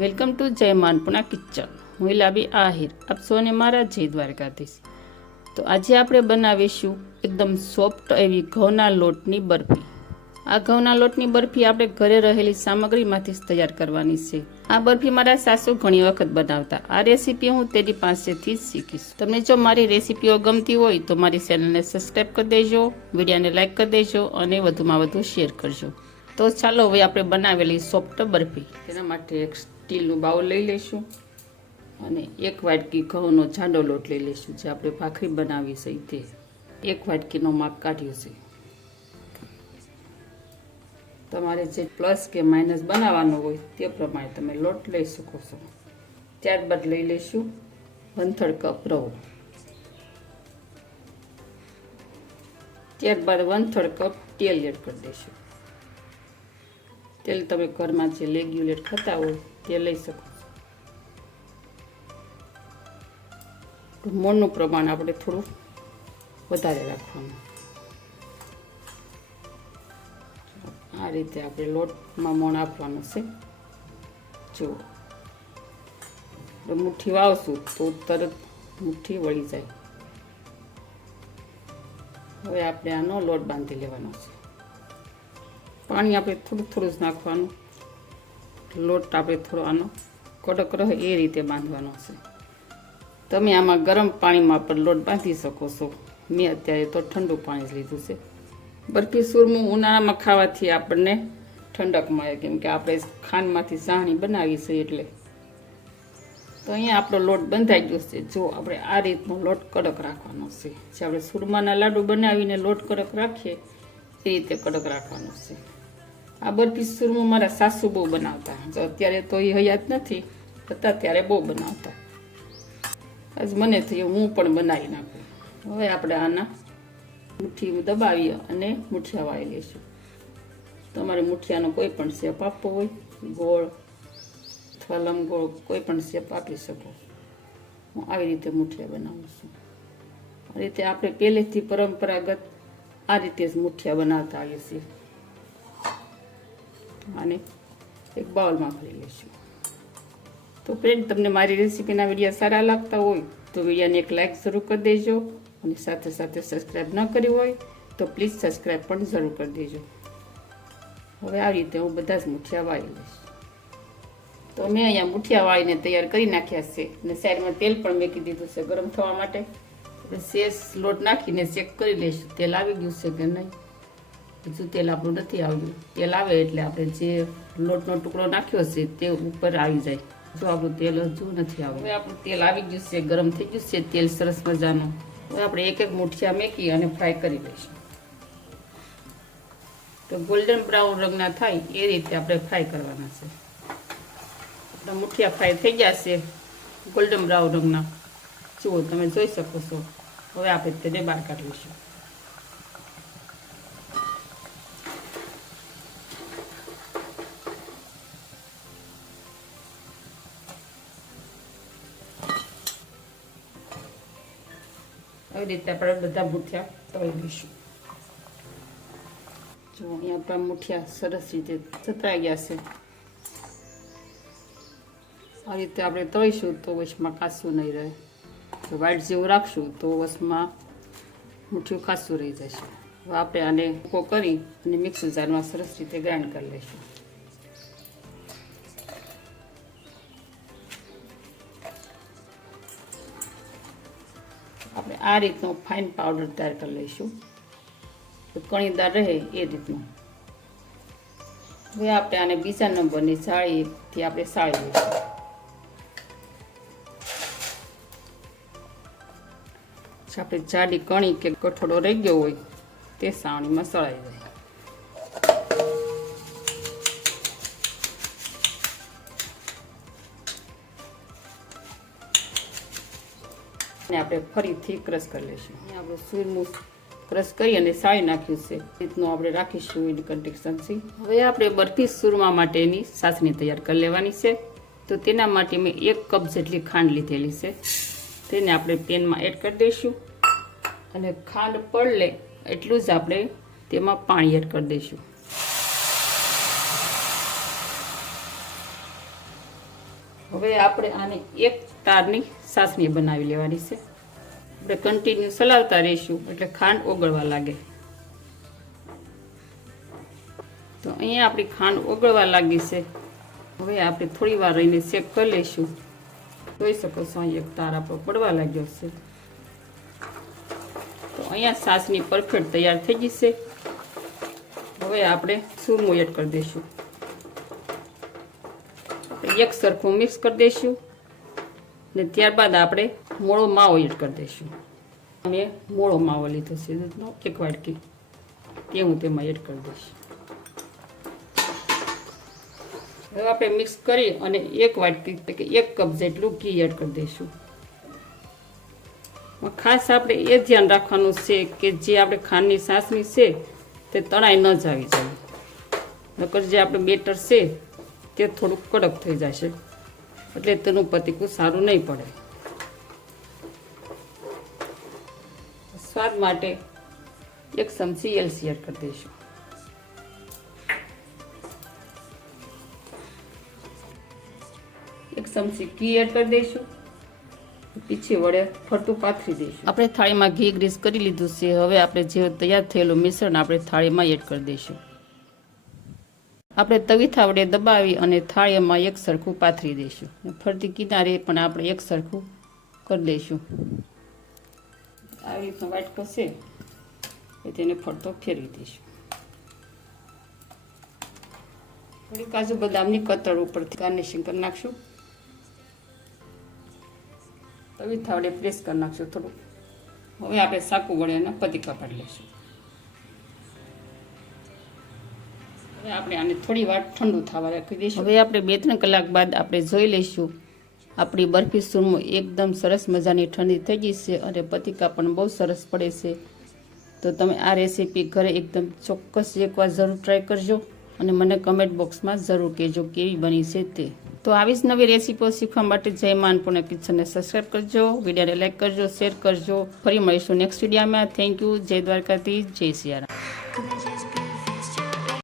Welcome to જય માનપુણા kitchen. હું ઇલાબી આહિર, આપ સૌને મારા જય દ્વારકાધીશ. તો આજે આપણે બનાવીશું એકદમ સોફ્ટ એવી ઘઉંના લોટની બરફી. આ ઘઉંના લોટની બરફી આપણે ઘરે રહેલી સામગ્રીમાંથી જ તૈયાર કરવાની છે. આ બરફી મારા સાસુ ઘણી વખત બનાવતા. આ રેસીપી હું તેની પાસેથી જ શીખીશ. તમને જો મારી રેસીપીઓ ગમતી હોય તો મારી ચેનલને સબસ્ક્રાઈબ કરી દેજો, વિડીયોને લાઈક કરી દેજો અને વધુમાં વધુ શેર કરજો. તો ચાલો હવે આપણે બનાવેલી સોફ્ટ બરફી. તેના માટે એક સ્ટીલનું બાઉલ લઈ લઈશું અને એક વાટકી ઘઉંનો જાડો લોટ લઈ લઈશું. જે આપણે ભાખરી બનાવી છે તે એક વાટકીનો માપ કાઢ્યો છે. તમારે જે પ્લસ કે માઇનસ બનાવવાનો હોય તે પ્રમાણે તમે લોટ લઈ શકો છો. ત્યારબાદ લઈ લઈશું 1/3 કપ રવો. ત્યારબાદ 1/3 કપ તેલ એડ કરી દઈશું. તેલ તમે ઘરમાં જે રેગ્યુલર ખાતા હોય તે લઈ શકો છો. મોણનું પ્રમાણ આપણે થોડું વધારે રાખવાનું. આ રીતે આપણે લોટમાં મોણ આપવાનું છે. જુઓ, મુઠ્ઠી વાવશું તો તરત મુઠ્ઠી વળી જાય. હવે આપણે આનો લોટ બાંધી લેવાનો છે. પાણી આપણે થોડું થોડું જ નાખવાનું. લોટ આપણે થોડો આનો કડક રહે એ રીતે બાંધવાનો છે. તમે આમાં ગરમ પાણીમાં પણ લોટ બાંધી શકો છો. મેં અત્યારે તો ઠંડુ પાણી જ લીધું છે. બરફી સુરમું ઉનાળામાં ખાવાથી આપણને ઠંડક મળે, કેમ કે આપણે ખાંડમાંથી સાહણી બનાવી છે એટલે. તો અહીંયા આપણો લોટ બંધાઈ ગયો છે. જો આપણે આ રીતનો લોટ કડક રાખવાનો છે. જે આપણે સુરમાના લાડુ બનાવીને લોટ કડક રાખીએ એ રીતે કડક રાખવાનો છે. આ બરફી સુરમું મારા સાસુ બહુ બનાવતા. જો અત્યારે તો એ હયાત નથી, હતા ત્યારે બહુ બનાવતા. આજ મને થયું હું પણ બનાવી નાખું. હવે આપણે આના મુઠ્ઠી દબાવીએ અને મુઠિયા વાળી લઈશું. તમારે મુઠિયાનો કોઈ પણ શેપ આપવો હોય, ગોળ અથવા લંબગોળ કોઈ પણ શેપ આપી શકો. હું આવી રીતે મુઠિયા બનાવું છું. આ રીતે આપણે પહેલેથી પરંપરાગત આ રીતે જ મુઠિયા બનાવતા આવીએ છીએ. અને એક બાઉલમાં ભરી લઈશું. તો ફ્રેન્ડ, તમને મારી રેસીપીના વિડીયો સારા લાગતા હોય તો વિડીયોને એક લાઈક જરૂર કરી દેજો. અને સાથે સાથે સબસ્ક્રાઈબ ન કર્યું હોય તો પ્લીઝ સબસ્ક્રાઈબ પણ જરૂર કરી દેજો. હવે આવી રીતે હું બધા જ મુઠિયા વાળી લઈશ. તો મેં અહીંયા મુઠિયા વાળીને તૈયાર કરી નાખ્યા છે. અને સાઈડમાં તેલ પણ મેકી દીધું છે ગરમ થવા માટે. શેષ લોટ નાખીને ચેક કરી લઈશું તેલ આવી ગયું છે કે નહીં. હજુ તેલ આપણું નથી આવ્યું. તેલ આવે એટલે આપણે જે લોટનો ટુકડો નાખ્યો છે તે ઉપર આવી જાય. જો આપણું તેલ હજુ નથી આવ્યું. હવે આપણું તેલ આવી ગયું છે, ગરમ થઈ ગયું છે તેલ સરસ મજાનું. હવે આપણે એક એક મુઠિયા મેકી અને ફ્રાય કરી લઈશું. તો ગોલ્ડન બ્રાઉન રંગના થાય એ રીતે આપણે ફ્રાય કરવાના છે. આપણા મુઠિયા ફ્રાય થઈ ગયા છે ગોલ્ડન બ્રાઉન રંગના. જુઓ, તમે જોઈ શકો છો. હવે આપણે તેને બહાર કાઢી લઈશું. આવી રીતે આપણે બધા મુઠિયા તળી લઈશું. જો અહીંયા આપણા મુઠિયા સરસ રીતે સતરાઈ ગયા છે. આ રીતે આપણે તળીશું તો વચમાં કાચું નહીં રહે. જો વાઈટ જેવું રાખશું તો વચમાં મુઠિયું કાચું રહી જશે. હવે આપણે આને ભૂકો કરી અને મિક્સર જારમાં સરસ રીતે ગ્રાઇન્ડ કરી લઈશું. આપણે આ રીતનો ફાઇન પાવડર તૈયાર કરી લઈશું. કણીદાર રહે એ રીતનું. હવે આપણે આને બીજા નંબરની સાળીથી આપણે સાળી લઈશું. આપણે જાડી કણી કે કઠોળો રહી ગયો હોય તે સાવણીમાં સળાઈ જાય. અને આપણે ફરીથી ક્રશ કરી લઈશું. અહીંયા આપણે સુરમું ક્રશ કરી અને સાળી નાખ્યું છે. રીતનું આપણે રાખીશું એની કન્ટેક્સન્સી. હવે આપણે બરફી સુરમા માટેની ચાસણી તૈયાર કરી લેવાની છે. તો તેના માટે મેં 1 કપ જેટલી ખાંડ લીધેલી છે. તેને આપણે પેનમાં એડ કરી દઈશું. અને ખાંડ પડલે એટલું જ આપણે તેમાં પાણી એડ કરી દઈશું. હવે આપણે આને એક તારની ચાસણી બનાવી લેવાની છે. આપણે કન્ટિન્યુ ચલાવતા રહીશું એટલે ખાંડ ઓગળવા લાગે. તો અહીંયા આપણી ખાંડ ઓગળવા લાગી છે. હવે આપણે થોડી વાર રહીને ચેક કરી લઈશું. જોઈ શકો છો અહીં એક તાર આપણો પડવા લાગ્યો છે. તો અહીંયા ચાસણી પરફેક્ટ તૈયાર થઈ ગઈ છે. હવે આપણે સુરમો એડ કરી દઈશું. એક સરખું મિક્સ કરી દઈશું ને ત્યારબાદ આપણે મોળો માવો એડ કરી દઈશું. મેં મોળો માવો લીધો છે દૂધનો 1 વાટકી, તે હું તેમાં એડ કરી દઈશ. હવે આપણે મિક્સ કરી અને 1 વાટકી કે 1 કપ જેટલું ઘી એડ કરી દઈશું. ખાસ આપણે એ ધ્યાન રાખવાનું છે કે જે આપણે ખાંડની ચાસણી છે તે તળાઈ ન જાવી જોઈએ, નકર જે આપણે બેટર છે તે થોડુંક કડક થઈ જશે એટલે તેનું પતીકું સારું નહીં પડે. સ્વાદ માટે 1 ચમચી એલચી એડ કરી દઈશું. એક ચમચી ઘી એડ કરી દઈશું. પીછી વડે ફરતું પાથરી દઈશું. આપણે થાળીમાં ઘી ગ્રીસ કરી લીધું છે. હવે આપણે જે તૈયાર થયેલું મિશ્રણ આપણે થાળીમાં એડ કરી દઈશું. આપણે તવીથા વડે દબાવી અને થાળીમાં એક સરખું પાથરી દઈશું. ફરતી કિનારે પણ આપણે એક સરખું કરી દઈશું. આવી રીતનો વાટકો છે એ તેને ફરતો ફેરવી દઈશું. થોડી કાજુ બદામની કતર ઉપરથી ગાર્નિશિંગ કરી નાખશું. તવીથા વડે પ્રેસ કરી નાખશું થોડું. હવે આપણે સાકુ વડે એના પતીકા પાડી લઈશું. હવે આપણે આને થોડી વાર ઠંડુ થવા રાખી દઈશું. હવે આપણે 2-3 કલાક બાદ આપણે જોઈ લઈશું. આપણી બરફી સુરમો એકદમ સરસ મજાની ઠંડી થઈ ગઈ છે અને પતીકા પણ બહુ સરસ પડે છે. તો તમે આ રેસીપી ઘરે એકદમ ચોક્કસ એકવાર જરૂર ટ્રાય કરજો અને મને કમેન્ટ બોક્સમાં જરૂર કહેજો કેવી બની છે તે. તો આવી જ નવી રેસીપીઓ શીખવા માટે જય મા અન્નપૂર્ણા કિચનને સબસ્ક્રાઈબ કરજો, વિડીયોને લાઈક કરજો, શેર કરજો. ફરી મળીશું નેક્સ્ટ વિડીયોમાં. Thank you. જય દ્વારકાધીશ, જય સિયારામ.